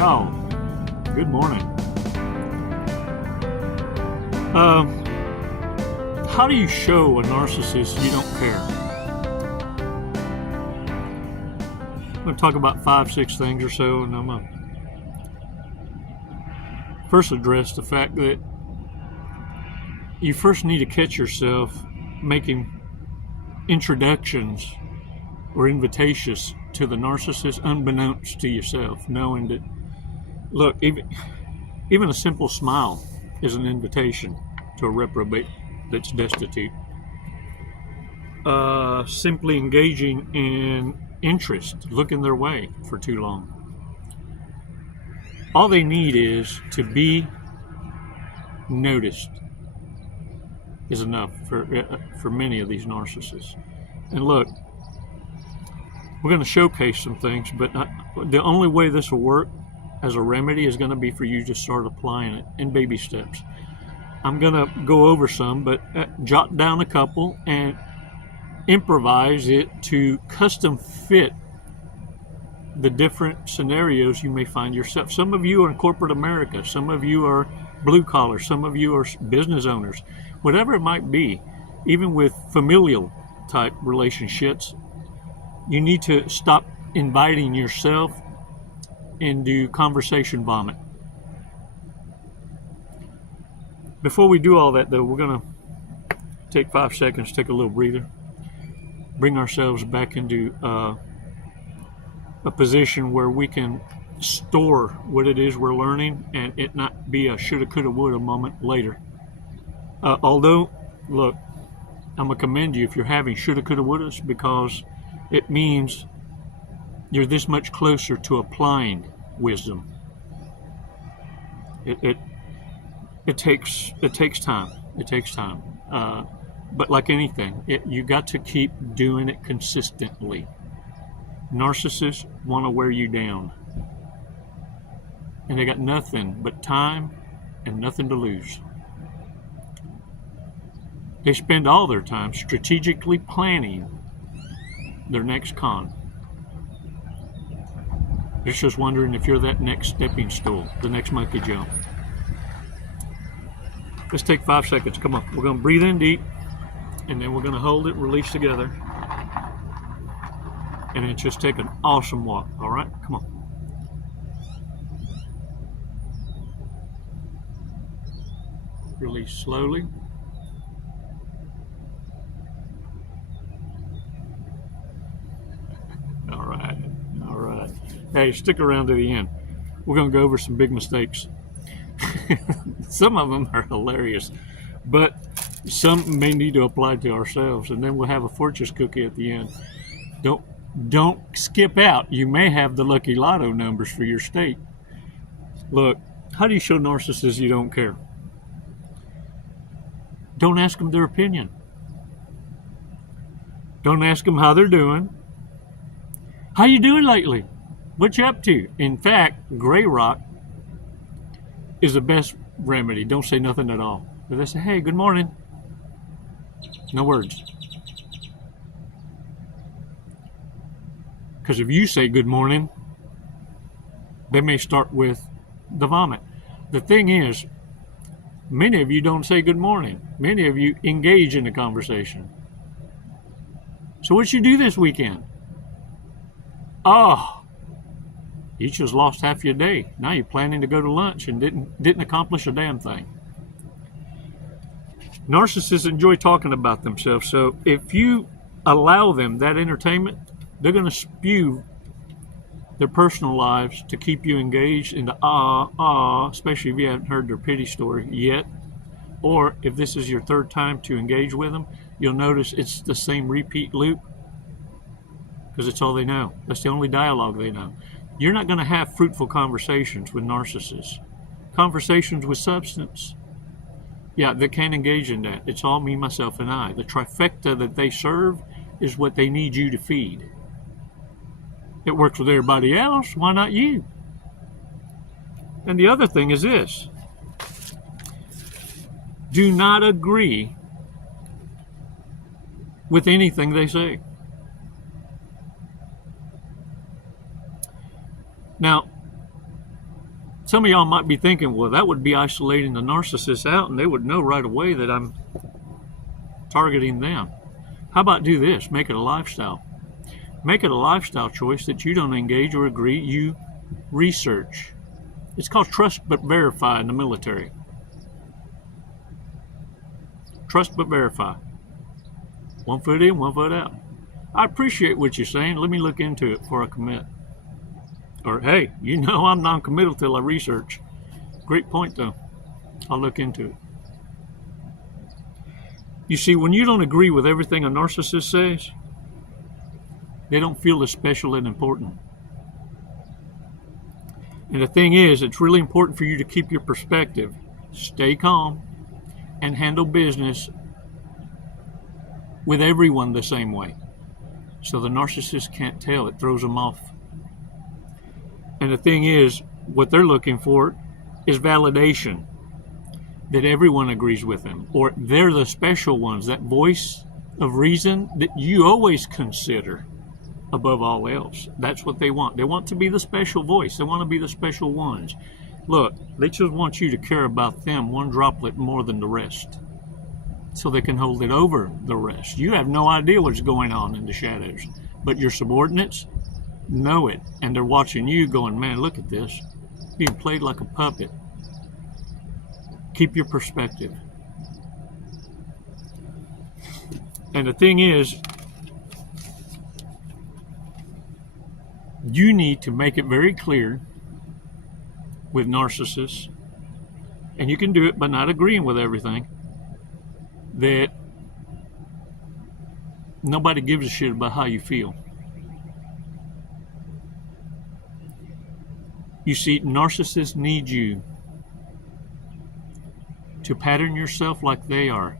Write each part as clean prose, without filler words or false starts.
Y'all, good morning. How do you show a narcissist you don't care? I'm going to talk about 5-6 things or so, and I'm going to first address the fact that you first need to catch yourself making introductions or invitations to the narcissist unbeknownst to yourself, knowing that, look, even a simple smile is an invitation to a reprobate that's destitute. Simply engaging in interest, looking their way for too long. All they need is to be noticed is enough for many of these narcissists. And look, we're going to showcase some things, but the only way this will work as a remedy is going to be for you to start applying it in baby steps. I'm going to go over some, but jot down a couple and improvise it to custom fit the different scenarios you may find yourself. Some of you are in corporate America, some of you are blue collar, some of you are business owners, whatever it might be. Even with familial type relationships, you need to stop inviting yourself into conversation vomit. Before we do all that, though, we're going to take 5 seconds, take a little breather, bring ourselves back into a position where we can store what it is we're learning and it not be a shoulda, coulda, woulda moment later. Although, look, I'm going to commend you if you're having shoulda, coulda, wouldas, because it means you're this much closer to applying wisdom. It takes time. It takes time. But like anything, you got to keep doing it consistently. Narcissists want to wear you down. And they got nothing but time and nothing to lose. They spend all their time strategically planning their next con. They're just wondering if you're that next stepping stool, the next monkey jump. Let's take 5 seconds. Come on. We're going to breathe in deep, and then we're going to hold it, release together. And then just take an awesome walk. All right? Come on. Release slowly. All right. All right. Hey, stick around to the end. We're going to go over some big mistakes. Some of them are hilarious, but some may need to apply to ourselves, and then we'll have a fortune cookie at the end. Don't skip out. You may have the lucky lotto numbers for your state. Look, how do you show narcissists you don't care? Don't ask them their opinion. Don't ask them how they're doing. How you doing lately? What you up to? In fact, gray rock is the best remedy. Don't say nothing at all. But they say, hey, good morning. No words. Because if you say good morning, they may start with the vomit. The thing is, many of you don't say good morning. Many of you engage in the conversation. So what you do this weekend? Oh, you just lost half your day. Now you're planning to go to lunch and didn't accomplish a damn thing. Narcissists enjoy talking about themselves, so if you allow them that entertainment, they're going to spew their personal lives to keep you engaged in the especially if you haven't heard their pity story yet. Or if this is your third time to engage with them, you'll notice it's the same repeat loop because it's all they know. That's the only dialogue they know. You're not going to have fruitful conversations with narcissists. Conversations with substance. Yeah, they can't engage in that. It's all me, myself, and I. The trifecta that they serve is what they need you to feed. It works with everybody else. Why not you? And the other thing is this. Do not agree with anything they say. Now, Some of y'all might be thinking, well, that would be isolating the narcissist out and they would know right away that I'm targeting them. How about do this? Make it a lifestyle. Make it a lifestyle choice that you don't engage or agree, you research. It's called trust but verify in the military. Trust but verify. 1 foot in, 1 foot out. I appreciate what you're saying. Let me look into it before I commit. Or, hey, you know I'm non-committal till I research. Great point, though. I'll look into it. You see, when you don't agree with everything a narcissist says, they don't feel as special and important. And the thing is, it's really important for you to keep your perspective, stay calm, and handle business with everyone the same way. So the narcissist can't tell. It throws them off. And the thing is, what they're looking for is validation, that everyone agrees with them, or they're the special ones, that voice of reason that you always consider above all else. That's what they want. They want to be the special voice. They want to be the special ones. Look, they just want you to care about them one droplet more than the rest, so they can hold it over the rest. You have no idea what's going on in the shadows, but your subordinates know it, and they're watching you going, man, look at this, being played like a puppet. Keep your perspective. And the thing is, you need to make it very clear with narcissists, and you can do it by not agreeing with everything, that nobody gives a shit about how you feel. You see, narcissists need you to pattern yourself like they are,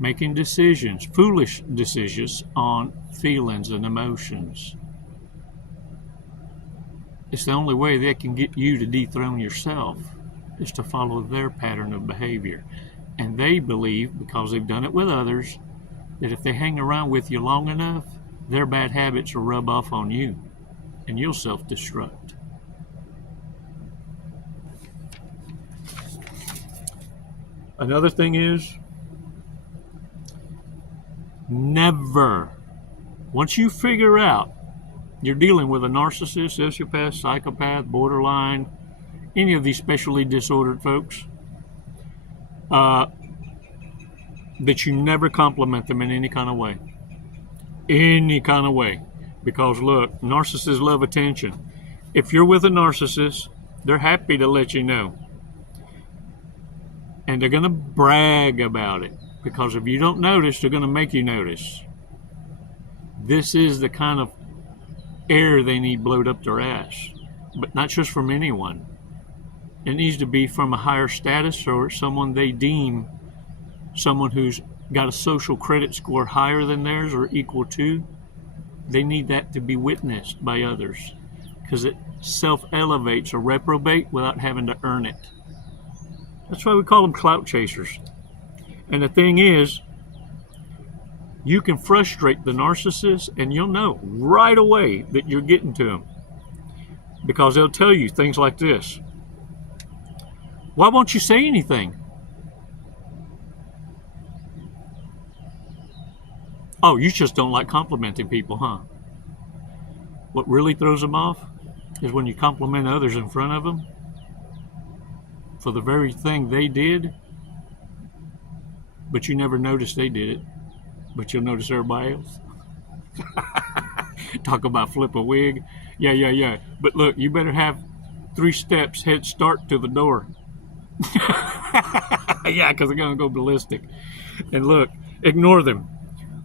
making decisions, foolish decisions on feelings and emotions. It's the only way they can get you to dethrone yourself, is to follow their pattern of behavior. And they believe, because they've done it with others, that if they hang around with you long enough, their bad habits will rub off on you, and you'll self-destruct. Another thing is, never, once you figure out you're dealing with a narcissist, sociopath, psychopath, borderline, any of these specially disordered folks, that you never compliment them in any kind of way. Any kind of way. Because look, narcissists love attention. If you're with a narcissist, they're happy to let you know. And they're going to brag about it. Because if you don't notice, they're going to make you notice. This is the kind of air they need blowed up their ass. But not just from anyone. It needs to be from a higher status or someone they deem someone who's got a social credit score higher than theirs or equal to. They need that to be witnessed by others, because it self-elevates a reprobate without having to earn it. That's why we call them clout chasers. And the thing is, you can frustrate the narcissist and you'll know right away that you're getting to them, because they'll tell you things like this. Why won't you say anything? Oh, you just don't like complimenting people, huh? What really throws them off is when you compliment others in front of them for the very thing they did, but you never noticed they did it, but you'll notice everybody else. Talk about flip a wig. Yeah. But look, you better have 3 steps head start to the door. Yeah, because they're going to go ballistic. And look, ignore them.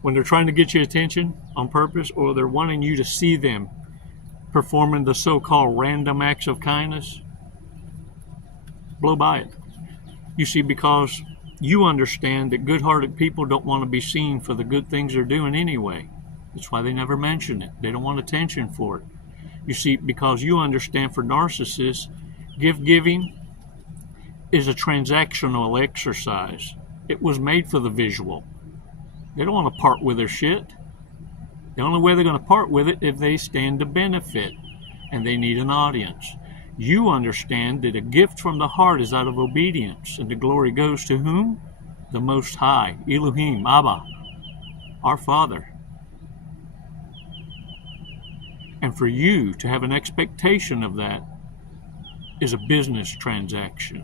When they're trying to get your attention on purpose, or they're wanting you to see them performing the so-called random acts of kindness, blow by it. You see, because you understand that good-hearted people don't want to be seen for the good things they're doing anyway. That's why they never mention it. They don't want attention for it. You see, because you understand for narcissists, gift-giving is a transactional exercise. It was made for the visual. They don't want to part with their shit. The only way they're going to part with it is if they stand to benefit and they need an audience. You understand that a gift from the heart is out of obedience, and the glory goes to whom? The Most High, Elohim, Abba, our Father. And for you to have an expectation of that is a business transaction.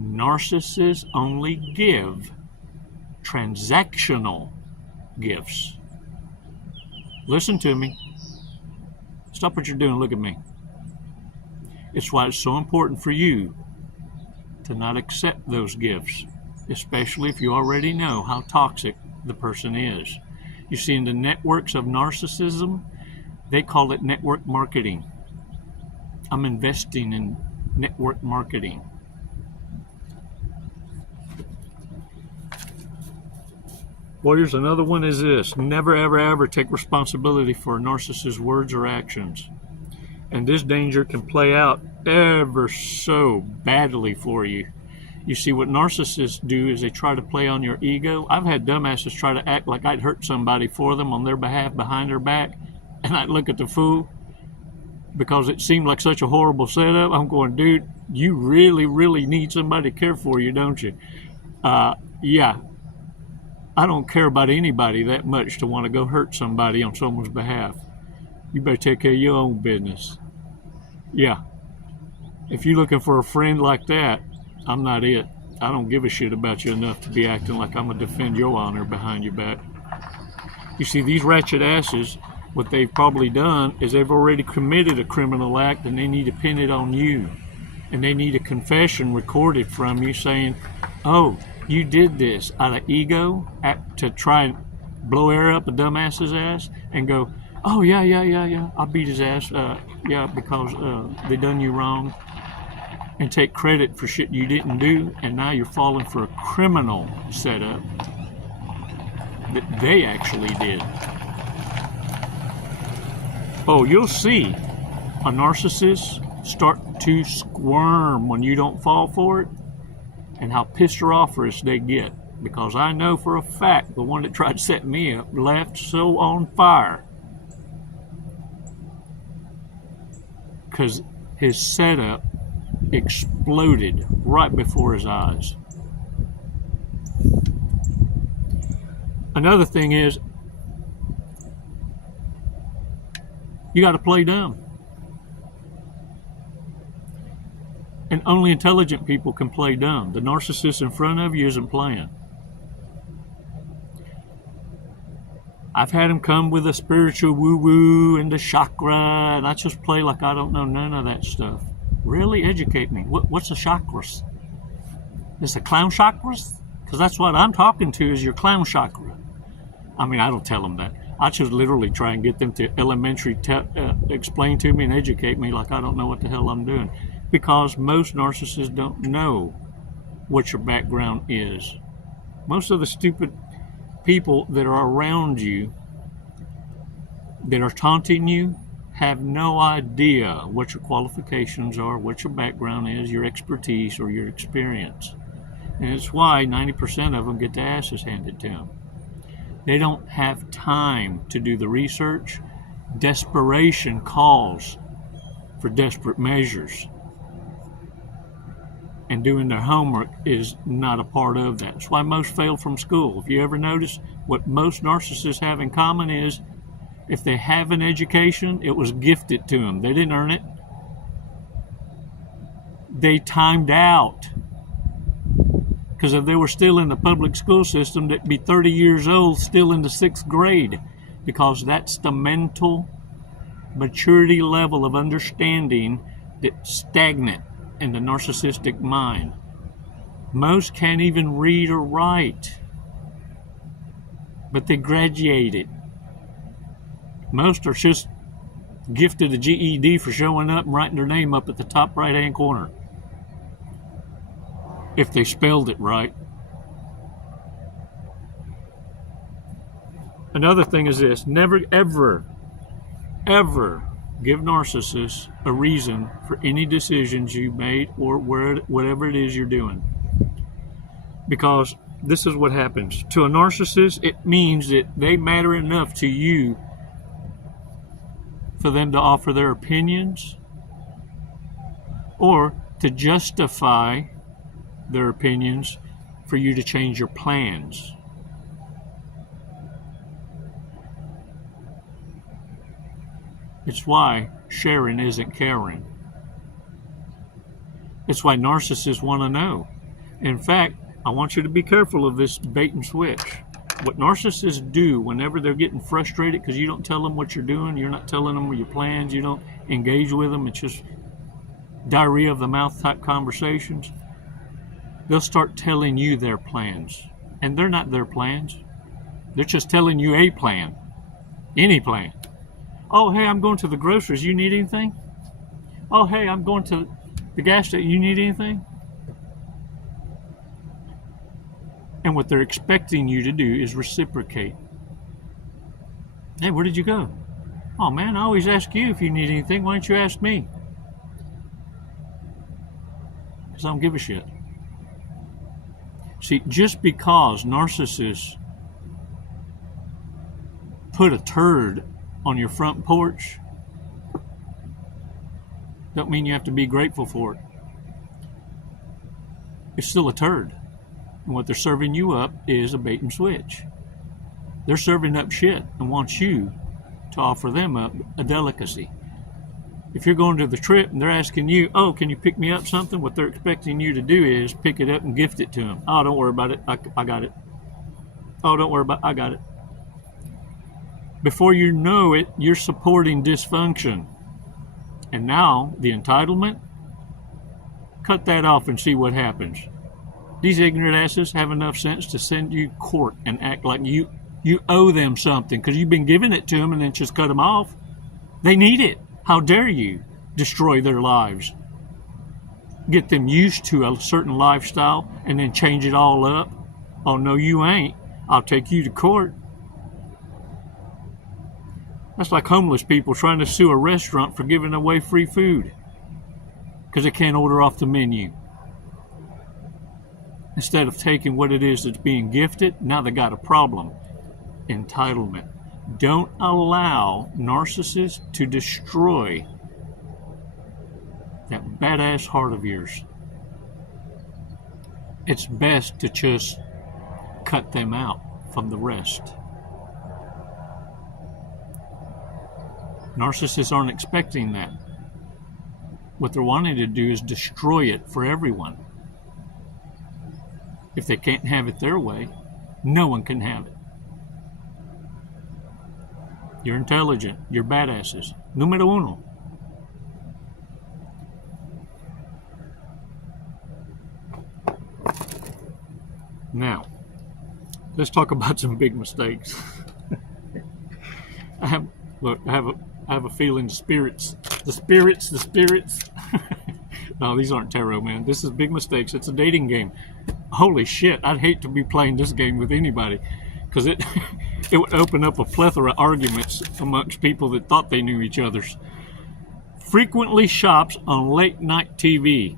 Narcissists only give transactional gifts. Listen to me. Stop what you're doing. Look at me. It's why it's so important for you to not accept those gifts, especially if you already know how toxic the person is. You see, in the networks of narcissism, they call it network marketing. I'm investing in network marketing. Well, here's another one is this. Never, ever, ever take responsibility for a narcissist's words or actions. And this danger can play out ever so badly for you. You see, what narcissists do is they try to play on your ego. I've had dumbasses try to act like I'd hurt somebody for them on their behalf behind their back. And I'd look at the fool because it seemed like such a horrible setup. I'm going, dude, you really, really need somebody to care for you, don't you? Yeah. I don't care about anybody that much to want to go hurt somebody on someone's behalf. You better take care of your own business. Yeah. If you're looking for a friend like that, I'm not it. I don't give a shit about you enough to be acting like I'm going to defend your honor behind your back. You see, these ratchet asses, what they've probably done is they've already committed a criminal act and they need to pin it on you. And they need a confession recorded from you saying, oh, you did this out of ego to try and blow air up a dumbass's ass and go, oh, yeah, I beat his ass, because they done you wrong, and take credit for shit you didn't do, and now you're falling for a criminal setup that they actually did. Oh, you'll see a narcissist start to squirm when you don't fall for it, and how pissed off they get. Because I know for a fact the one that tried to set me up left so on fire. Because his setup exploded right before his eyes. Another thing is, you got to play dumb. And only intelligent people can play dumb. The narcissist in front of you isn't playing. I've had him come with a spiritual woo-woo and the chakra, and I just play like I don't know none of that stuff. Really? Educate me. What's the chakras? Is the clown chakras? Because that's what I'm talking to, is your clown chakra. I mean, I don't tell them that. I just literally try and get them to elementary explain to me and educate me like I don't know what the hell I'm doing. Because most narcissists don't know what your background is. Most of the stupid people that are around you that are taunting you have no idea what your qualifications are, what your background is, your expertise, or your experience. And it's why 90% of them get their asses handed to them. They don't have time to do the research. Desperation calls for desperate measures. And doing their homework is not a part of that. That's why most fail from school. If you ever notice, what most narcissists have in common is, if they have an education, it was gifted to them. They didn't earn it. They timed out. Because if they were still in the public school system, they'd be 30 years old, still in the 6th grade. Because that's the mental maturity level of understanding that's stagnant in the narcissistic mind. Most can't even read or write, but they graduated. Most are just gifted a GED for showing up and writing their name up at the top right-hand corner, if they spelled it right. Another thing is this: never, ever, ever give narcissists a reason for any decisions you made or whatever it is you're doing. Because this is what happens. To a narcissist, it means that they matter enough to you for them to offer their opinions, or to justify their opinions for you to change your plans. It's why sharing isn't caring. It's why narcissists want to know. In fact, I want you to be careful of this bait and switch. What narcissists do whenever they're getting frustrated because you don't tell them what you're doing, you're not telling them your plans, you don't engage with them, it's just diarrhea of the mouth type conversations, they'll start telling you their plans. And they're not their plans. They're just telling you a plan. Any plan. Oh, hey, I'm going to the groceries. You need anything? Oh, hey, I'm going to the gas station. You need anything? And what they're expecting you to do is reciprocate. Hey, where did you go? Oh, man, I always ask you if you need anything. Why don't you ask me? Because I don't give a shit. See, just because narcissists put a turd on your front porch don't mean you have to be grateful for it. It's still a turd. And what they're serving you up is a bait and switch. They're serving up shit and want you to offer them up a delicacy. If you're going to the trip and they're asking you, oh, can you pick me up something? What they're expecting you to do is pick it up and gift it to them. Oh, don't worry about it. I got it. Oh, don't worry about it. I got it. Before you know it, you're supporting dysfunction. And now, the entitlement, cut that off and see what happens. These ignorant asses have enough sense to send you court and act like you owe them something because you've been giving it to them and then just cut them off. They need it. How dare you destroy their lives? Get them used to a certain lifestyle and then change it all up? Oh, no, you ain't. I'll take you to court. That's like homeless people trying to sue a restaurant for giving away free food because they can't order off the menu. Instead of taking what it is that's being gifted, now they got a problem. Entitlement. Don't allow narcissists to destroy that badass heart of yours. It's best to just cut them out from the rest. Narcissists aren't expecting that. What they're wanting to do is destroy it for everyone. If they can't have it their way, no one can have it. You're intelligent. You're badasses. Número uno. Now, let's talk about some big mistakes. I have a feeling the spirits. No, these aren't tarot, man. This is big mistakes. It's a dating game. Holy shit, I'd hate to be playing this game with anybody because it would open up a plethora of arguments amongst people that thought they knew each other's. Frequently shops on late night TV.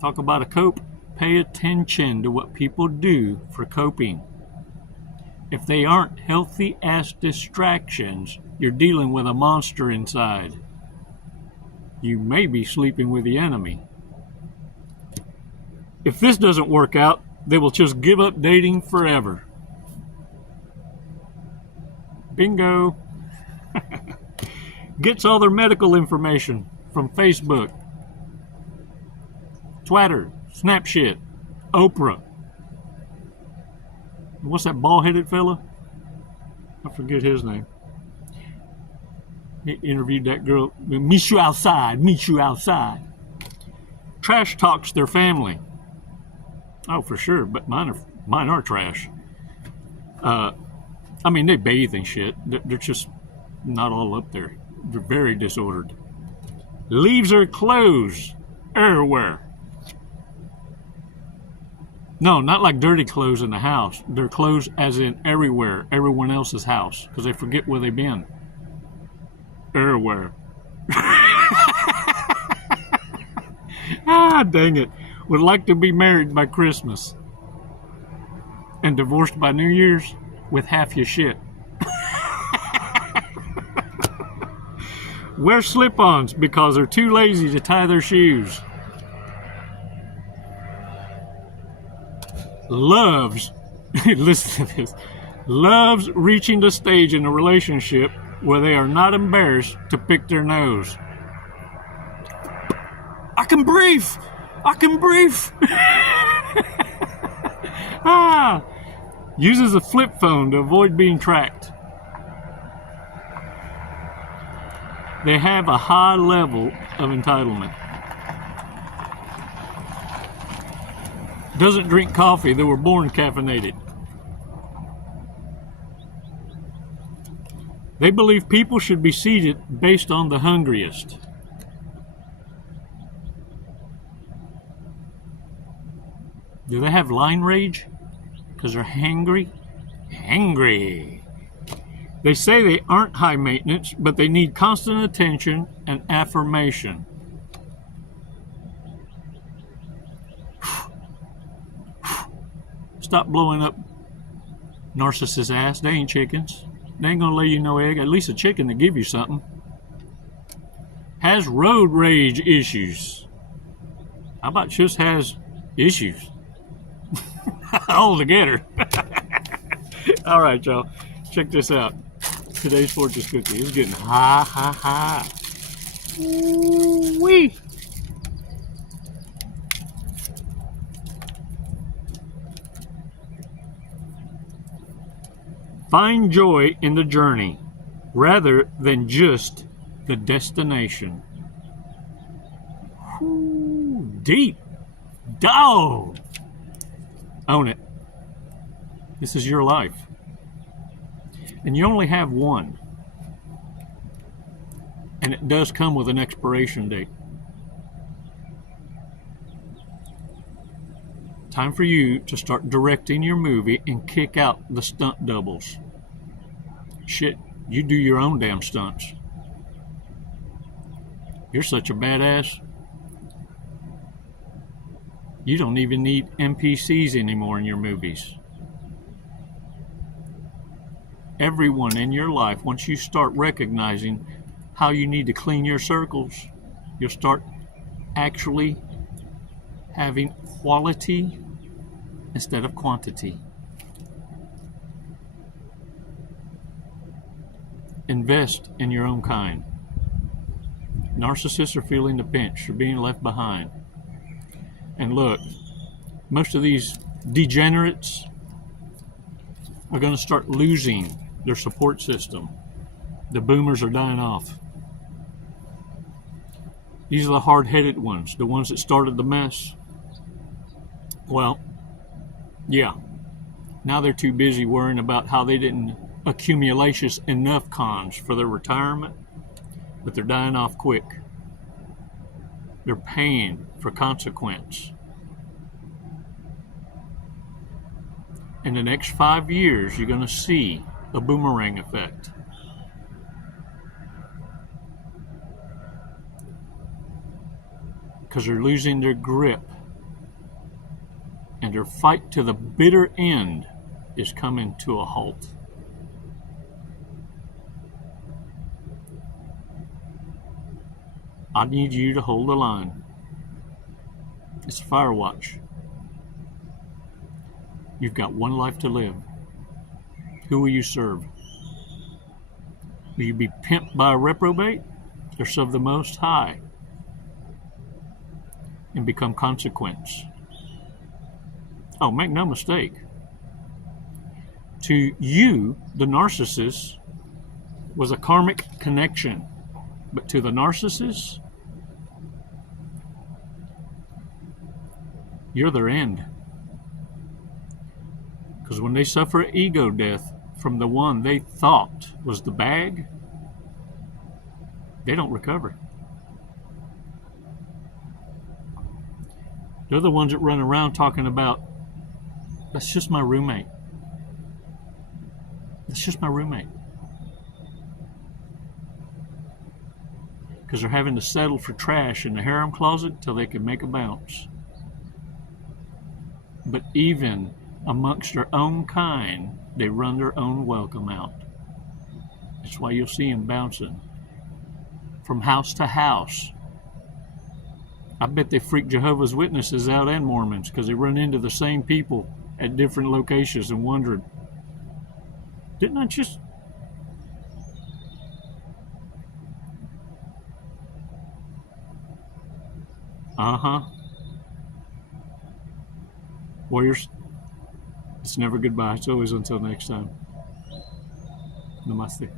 Talk about a cope. Pay attention to what people do for coping. If they aren't healthy ass distractions, you're dealing with a monster inside. You may be sleeping with the enemy. If this doesn't work out, they will just give up dating forever. Bingo. Gets all their medical information from Facebook, Twitter, Snapchat, Oprah. What's that bald-headed fella? I forget his name. He interviewed that girl. Meet you outside. Trash talks their family. Oh, for sure, but mine are trash. I mean, they bathe and shit. They're just not all up there. They're very disordered. Leaves her clothes everywhere. No, not like dirty clothes in the house. Their clothes as in everywhere, everyone else's house, because they forget where they've been. Everywhere. Ah, dang it. Would like to be married by Christmas and divorced by New Year's with half your shit. Wear slip-ons because they're too lazy to tie their shoes. Loves, listen to this, loves reaching the stage in a relationship where they are not embarrassed to pick their nose. I can breathe. I can breathe. Uses a flip phone to avoid being tracked. They have a high level of entitlement. Doesn't drink coffee. They were born caffeinated. They believe people should be seated based on the hungriest. Do they have line rage? Because they're hangry? Hangry. They say they aren't high maintenance, but they need constant attention and affirmation. Stop blowing up narcissist ass. They ain't chickens. They ain't gonna lay you no egg. At least a chicken to give you something. Has road rage issues. How about just has issues? All together. All right, y'all. Check this out. Today's fortune cookie is getting high. Wee. Find joy in the journey rather than just the destination. Whew, deep. Dog. Own it. This is your life. And you only have one. And it does come with an expiration date. Time for you to start directing your movie and kick out the stunt doubles. Shit, you do your own damn stunts. You're such a badass. You don't even need NPCs anymore in your movies. Everyone in your life, once you start recognizing how you need to clean your circles, you'll start actually having quality instead of quantity. Invest in your own kind. Narcissists are feeling the pinch. They're being left behind. And look, most of these degenerates are going to start losing their support system. The boomers are dying off. These are the hard-headed ones, the ones that started the mess. Well, yeah. Now they're too busy worrying about how they didn't accumulate enough cons for their retirement, but they're dying off quick. They're paying for consequence. In the next 5 years, you're going to see a boomerang effect. Because they're losing their grip. And their fight to the bitter end is coming to a halt. I need you to hold the line. It's a fire watch. You've got one life to live. Who will you serve? Will you be pimped by a reprobate or serve the Most High and become consequence? Oh, make no mistake. To you, the narcissist was a karmic connection. But to the narcissist, you're their end. Because when they suffer ego death from the one they thought was the bag, they don't recover. They're the ones that run around talking about, that's just my roommate. That's just my roommate. Because they're having to settle for trash in the harem closet till they can make a bounce. But even amongst their own kind, they run their own welcome out. That's why you'll see them bouncing. from house to house. I bet they freak Jehovah's Witnesses out and Mormons because they run into the same people at different locations and wondered, didn't I just... Warriors, it's never goodbye. It's always until next time. Namaste.